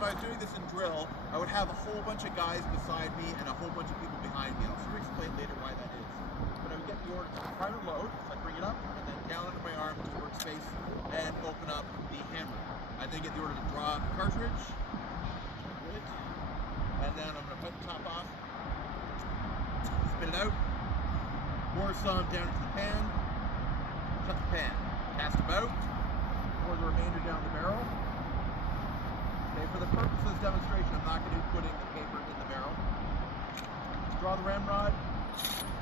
if I was doing this in drill, I would have a whole bunch of guys beside me and a whole bunch of people behind me. I'll sort of explain later why that is. But I would get the order to prime and load, so I bring it up and then down under my arm to the workspace and open up the hammer. I then get the order to draw the cartridge. Good. And then I'm going to put the top off, spit it out, pour some down into the pan, shut the pan, cast about, pour the remainder down the barrel. Okay, for the purpose of this demonstration, I'm not going to be putting the paper in the barrel. Draw the ramrod,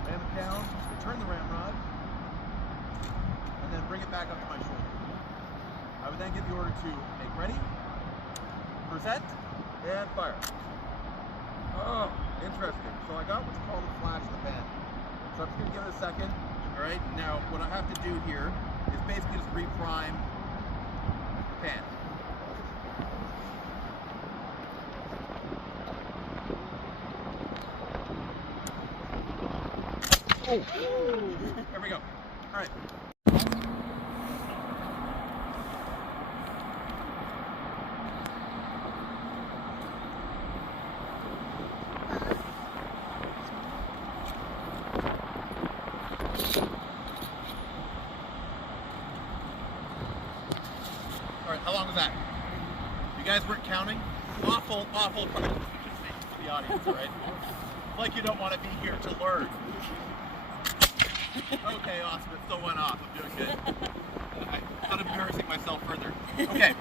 ram it down, return the ramrod, and then bring it back up to my shoulder. I would then give the order to make ready, present, and fire. Oh, interesting. So I got what's called a flash in the pan. So I'm just going to give it a second. All right, now what I have to do here is basically just reprime the pan. Oh, there we go. All right. All right, how long was that? You guys weren't counting? Awful part of the audience, all right? It's like you don't want to be here to learn. Okay, awesome. It still went off. I'm doing good. I'm not embarrassing myself further. Okay.